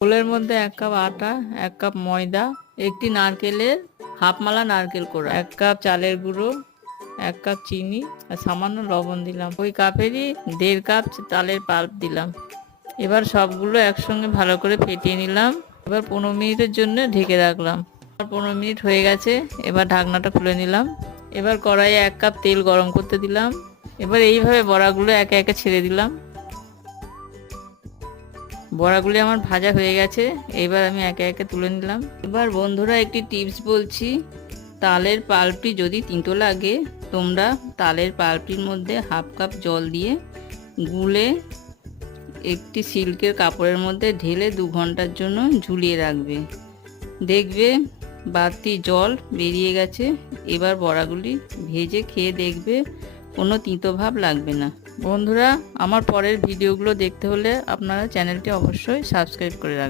বোলের মধ্যে 1 কাপ আটা, 1 কাপ ময়দা, একটি নারকেলের হাফ মালা নারকেল কোড়া, 1 কাপ চালের গুঁড়ো, 1 কাপ চিনি আর সামান্য লবণ দিলাম। ওই কাপেরই 1.5 কাপ তালের পাল্প দিলাম। এবার সবগুলো একসঙ্গে ভালো করে ফেটিয়ে নিলাম। এবার 15 মিনিটের জন্য ঢেকে রাখলাম। 15 মিনিট হয়ে গেছে। এবার ঢাকনাটা খুলে নিলাম। এবার কড়াইয়ে 1 কাপ তেল গরম করতে দিলাম। এবার এইভাবে বড়াগুলো একে একে ছেড়ে দিলাম। বড়াগুলি আমার ভাজা হয়ে গেছে। এবার আমি একে একে তুলে নিলাম। এবার বন্ধুরা একটি টিপস বলছি, তালের পাল্পটি যদি তিতো লাগে তোমরা তালের পাল্পটির মধ্যে হাফ কাপ জল দিয়ে গুলে একটি সিল্কের কাপড়ের মধ্যে ঢেলে 2 ঘন্টার জন্য ঝুলিয়ে রাখবে। দেখবে বাড়তি জল বেরিয়ে গেছে। এবার বড়াগুলি ভেজে খেয়ে দেখবে কোনো তিতো ভাব লাগবে না। বন্ধুরা, আমার পরের ভিডিওগুলো দেখতে হলে আপনারা চ্যানেলটি অবশ্যই সাবস্ক্রাইব করে রাখবেন।